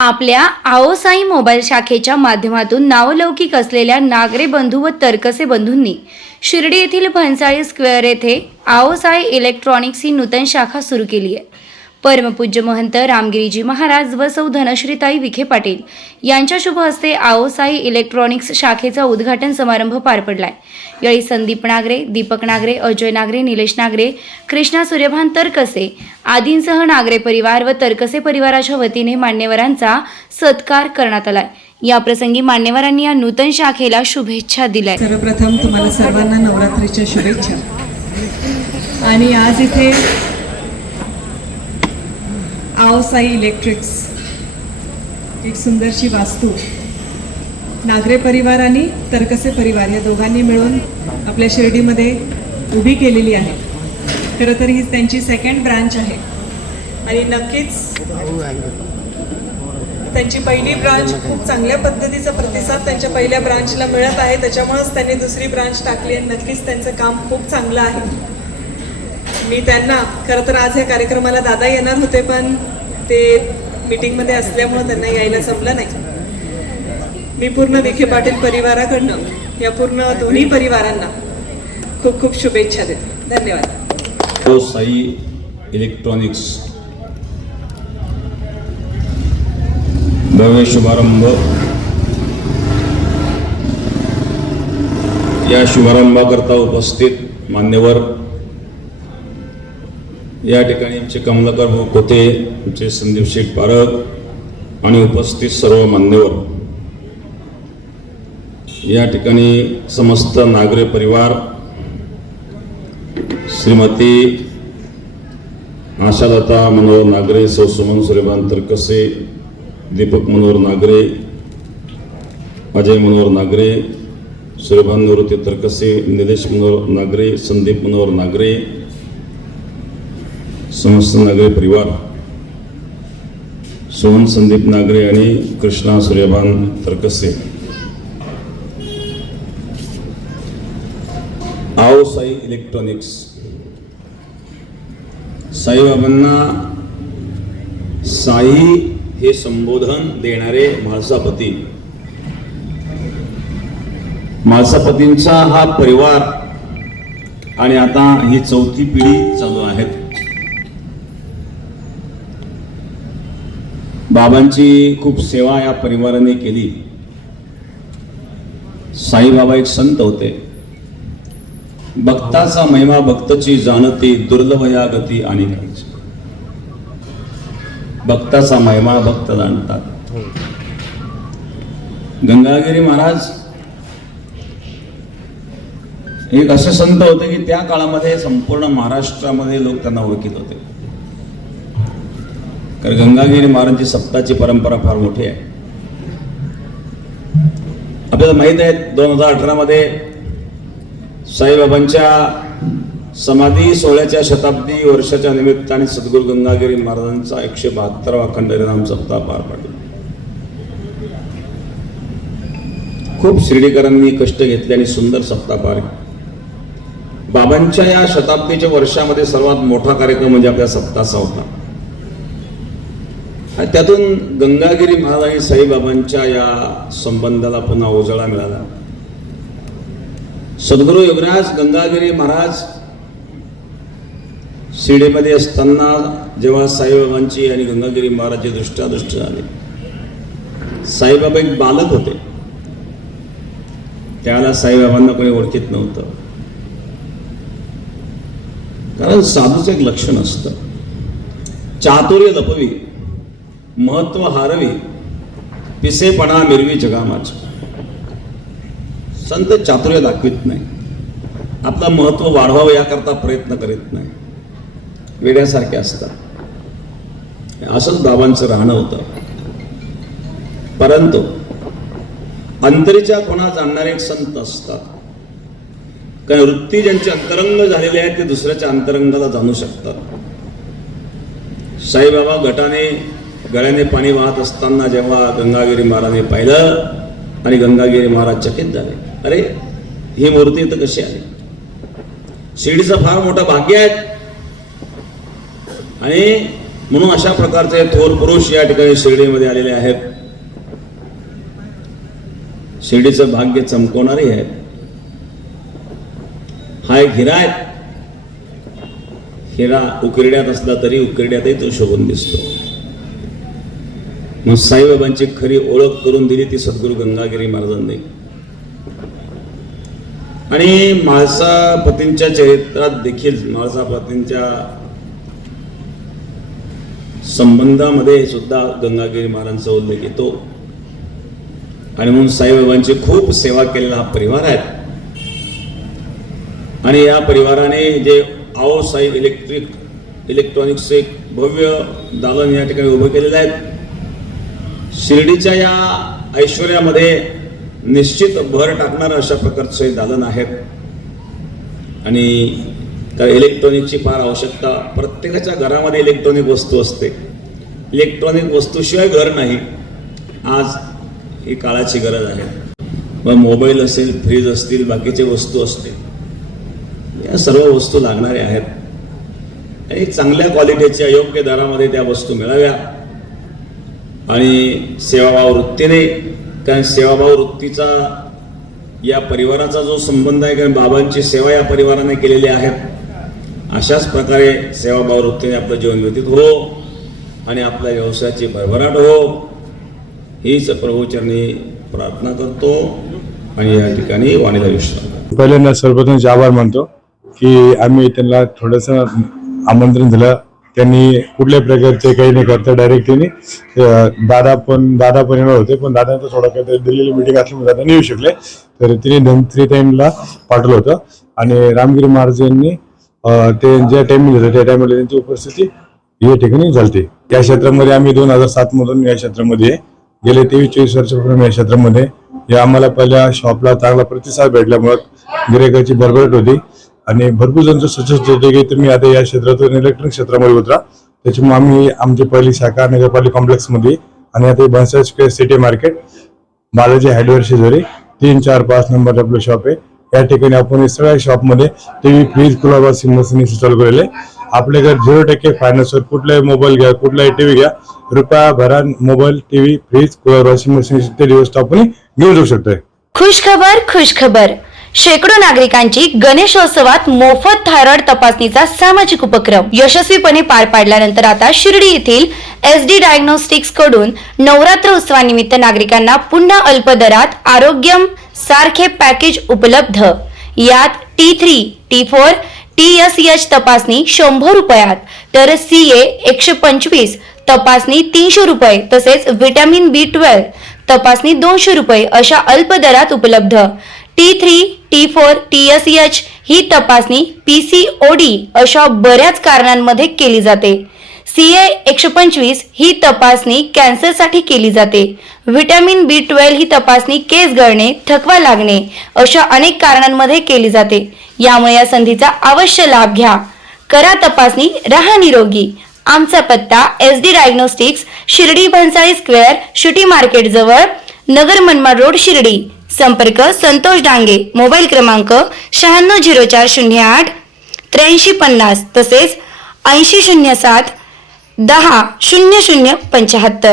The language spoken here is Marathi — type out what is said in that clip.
आपल्या आओसाई मोबाईल शाखेच्या माध्यमातून नावलौकिक असलेल्या नागरे बंधू व तरकसे बंधूंनी शिर्डी येथील भन्साळी स्क्वेअर येथे आओसाई इलेक्ट्रॉनिक्स ही नूतन शाखा सुरू केली आहे. परमपूज्य महंत रामगिरीजी महाराज व सौ धनश्रीताई विखे पाटील यांच्या शुभ हस्ते आओसाई इलेक्ट्रॉनिक्स शाखेचा उद्घाटन समारंभ पार पडलाय. यावेळी संदीप नागरे दीपक नागरे अजय नागरे निलेश नागरे कृष्णा सूर्यभान तरकसे आदींसह नागरे परिवार व तरकसे परिवाराच्या वतीने मान्यवरांचा सत्कार करण्यात आलाय. या प्रसंगी मान्यवरांनी या नूतन शाखेला शुभेच्छा दिल्या सर्वप्रथम तुम्हाला सर्वांना नवरात्रीच्या शुभेच्छा. आणि आज इथे आवसाई इलेक्ट्रिक्स एक सुंदरशी वास्तू. नागरे परिवार आणि तरकसे परिवार या दोघांनी मिळून आपल्या शिर्डीमध्ये उभी केलेली आहे. खरं तर ही त्यांची सेकंड ब्रांच आहे. आणि नक्कीच त्यांची पहिली ब्रांच खूप चांगल्या पद्धतीचा प्रतिसाद त्यांच्या पहिल्या ब्रांचला मिळत आहे. त्याच्यामुळेच त्यांनी दुसरी ब्रांच टाकली आणि नक्कीच त्यांचं काम खूप चांगलं आहे. मी त्यांना खरं तर आज या कार्यक्रमाला दादा येणार होते पण ते मीटिंगमध्ये असल्यामुळं त्यांना यायला जमलं नाही. मी पूर्ण विखे पाटील परिवाराकडनं या पूर्ण दोन्ही परिवारांना खूप खूप शुभेच्छा देते. धन्यवाद. साई इलेक्ट्रॉनिक्स भव्य शुभारंभ. या शुभारंभाकरता उपस्थित मान्यवर या ठिकाणी आमचे कमलाकर भाऊ कोते आमचे संदीप शेठ पारक आणि उपस्थित सर्व मान्यवर. या ठिकाणी समस्त नागरे परिवार श्रीमती आशालता मनोहर नागरे सौ सुमन सूर्यभान तरकसे दीपक मनोहर नागरे अजय मनोहर नागरे सूर्यभान निवृत्ती तरकसे निलेश मनोहर नागरे संदीप मनोहर नागरे समस्त नागरे परिवार सोहन संदीप नागरे आणि कृष्णा सूर्यभान तरकसे. आओ साई इलेक्ट्रॉनिक्स. साईबाबांना साई हे संबोधन देणारे म्हाळसापती म्हाळसापतींचा हा परिवार आणि आता ही चौथी पिढी चालू आहेत. बाबांची खूप सेवा या परिवाराने केली. साईबाबा एक संत होते. भक्ताचा महिमा भक्तची जाणती दुर्लभ या गती आणि भक्ताचा महिमा भक्त जाणतात. गंगागिरी महाराज एक असे संत होते की त्या काळामध्ये संपूर्ण महाराष्ट्रामध्ये लोक त्यांना ओळखीत होते. तर गंगागिरी महाराजांची सप्ताची परंपरा फार मोठी आहे. आपल्याला माहीत आहे दोन हजार अठरा मध्ये साईबाबांच्या समाधी सोहळ्याच्या शताब्दी वर्षाच्या निमित्ताने सद्गुरू गंगागिरी महाराजांचा एकशे बहात्तरावा अखंड सप्ताह पार पाडला. खूप शिर्डीकरांनी कष्ट घेतले आणि सुंदर सप्ताह पार बाबांच्या या शताब्दीच्या वर्षामध्ये सर्वात मोठा कार्यक्रम म्हणजे आपल्या सप्ताचा होता आणि त्यातून गंगागिरी महाराज आणि साईबाबांच्या या संबंधाला पुन्हा उजळा मिळाला. सद्गुरू योगराज गंगागिरी महाराज शिर्डीमध्ये असताना जेव्हा साईबाबांची आणि गंगागिरी महाराजची दृष्टादृष्ट झाली. साईबाबा एक बालक होते. त्याला साईबाबांना कोणी ओळखीत नव्हतं. कारण साधूचं एक लक्षण असतं. चातुर्य लपवी. महत्त्व हारवी पिसेपणा मिरवी जगामाच. संत चातुर्य दाखवित नाही. आपलं महत्त्व वाढवावं याकरता प्रयत्न करीत नाही. वेड्यासारखे असतात. असंच बाबांचं राहणं होतं. परंतु अंतरीच्या कोणा जाणणारे एक संत असतात. कारण वृत्ती ज्यांचे अंतरंग झालेले आहेत ते दुसऱ्याच्या अंतरंगाला जाणू शकतात. साईबाबा गटाने गळ्याने पाणी वाहत असताना जेव्हा गंगागिरी महाराजने पाहिलं आणि गंगागिरी महाराज चकित झाले. अरे ही मूर्ती तर कशी आली? शिर्डीचं फार मोठं भाग्य आहे. आणि म्हणून अशा प्रकारचे थोर पुरुष या ठिकाणी शिर्डीमध्ये आलेले आहेत. शिर्डीचं भाग्य चमकवणारे आहेत. हा एक हिरा आहे. हिरा उकिरड्यात असला तरी उकिरड्यातही तो शोभून दिसतो. मग साईबाबांची खरी ओळख करून दिली ती सद्गुरू गंगागिरी महाराजांनी. आणि म्हाळसापतींच्या चरित्रात देखील म्हाळसापतींच्या संबंधामध्ये सुद्धा गंगागिरी महाराजांचा उल्लेख येतो. आणि म्हणून साईबाबांची खूप सेवा केलेला हा परिवार आहे. आणि या परिवाराने जे आओ साई इलेक्ट्रिक इलेक्ट्रॉनिक्सचे एक भव्य दालन या ठिकाणी उभं केलेलं आहे. शिर्डीच्या या ऐश्वर्यामध्ये निश्चित भर टाकणारं अशा प्रकारचं हे दालन आहेत. आणि त्या इलेक्ट्रॉनिकची फार आवश्यकता प्रत्येकाच्या घरामध्ये इलेक्ट्रॉनिक वस्तू असते. इलेक्ट्रॉनिक वस्तूशिवाय घर नाही. आज ही काळाची गरज आहे. मग मोबाईल असेल फ्रीज असतील बाकीचे वस्तू असतील. या सर्व वस्तू लागणाऱ्या आहेत. आणि चांगल्या क्वालिटीच्या योग्य दरामध्ये त्या वस्तू मिळाव्या आणि सेवाभाव वृत्तीने कारण सेवाभाव वृत्तीचा या परिवाराचा जो संबंध आहे कारण बाबांची सेवा या परिवाराने केलेली आहे अशाच प्रकारे सेवाभाव वृत्तीने आपलं जीवन व्यतीत हो आणि आपल्या व्यवसायाची भरभराट हो. हीच प्रभूचरणी प्रार्थना करतो आणि या ठिकाणी वाणीला विश्राम पहिल्यांदा सर्वप्रथम आभार मानतो की आम्ही त्यांना थोडंसं आमंत्रण दिलं. त्यांनी कुठल्या प्रकारचे काही नाही करता डायरेक्ट त्यांनी दादा पण दादा पण येणार होते पण दादांचं थोडं काही दिलेली मिटिंग असल्यामुळे दादा नाही येऊ शकले. तर तिने धनत्री टाईमला पाठवलं होतं. आणि रामगिरी महाराज यांनी ते ज्या टाइमिंग होतं त्या टाइमला त्यांची उपस्थिती या ठिकाणी झालते. या क्षेत्रामध्ये आम्ही दोन हजार सात मधून या क्षेत्रामध्ये गेले तेवीस चोवीस वर्षापूर्वी या क्षेत्रामध्ये. या आम्हाला पहिल्या शॉपला चांगला प्रतिसाद भेटल्यामुळं गिरेकाची भरभरट होती. आणि भरपूर जण सजेस्ट होते की तुम्ही आता या क्षेत्रातून इलेक्ट्रॉनिक क्षेत्रामध्ये उतरा त्याच्यामुळे आम्ही आमची पहिली शाखा नगरपालिका कॉम्प्लेक्समध्ये आणि आता बनसा square city market Balaji hardware शेजारी तीन चार पाच नंबर आपलं शॉप आहे. या ठिकाणी आपण सगळ्या शॉपमध्ये TV fridge cooler washing machine install केलेले आपल्याकडे झिरो टक्के फायनान्सवर कुठलाही मोबाईल घ्या कुठलाही टीव्ही घ्या रुपया भरा mobile TV fridge cooler washing machine व्यवस्था आपण घेऊ शकतोय. खुश खबर खुश खबर. शेकडो नागरिकांची गणेशोत्सवात मोफत थायरॉइड तपासणीचा सामाजिक उपक्रम यशस्वीपणे पार पाडल्यानंतर आता शिर्डी येथील एस डी डायग्नोस्टिक्सकडून नवरात्र उत्सवानिमित्त नागरिकांना पुन्हा अल्प दरात आरोग्यम सारखे पॅकेज उपलब्ध. यात T three T four T S H तपासणी शंभर रुपयात तर सी ए एकशे पंचवीस तपासणी तीनशे रुपये तसेच व्हिटॅमिन बी ट्वेल्व तपासणी दोनशे रुपये अशा अल्प दरात उपलब्ध. T three T four T S H ही तपासणी पी सी ओ डी अशा बऱ्याच कारणांमध्ये केली जाते. सी ए एकशे पंचवीस ही तपासणी कॅन्सरसाठी केली जाते. व्हिटॅमिन बी ट्वेल्व ही तपासणी केस गळणे थकवा लागणे अशा अनेक कारणांमध्ये केली जाते. यामुळे या संधीचा अवश्य लाभ घ्या. करा तपासणी राहा निरोगी. आमचा पत्ता S D diagnostics Shirdi Bhansali square city market जवळ नगर मनमाड रोड शिर्डी. संपर्क संतोष डांगे मोबाईल क्रमांक शहाण्णव झिरो चार शून्य आठ त्र्याऐंशी पन्नास तसेच ऐंशी शून्य सात दहा शून्य शून्य पंच्याहत्तर.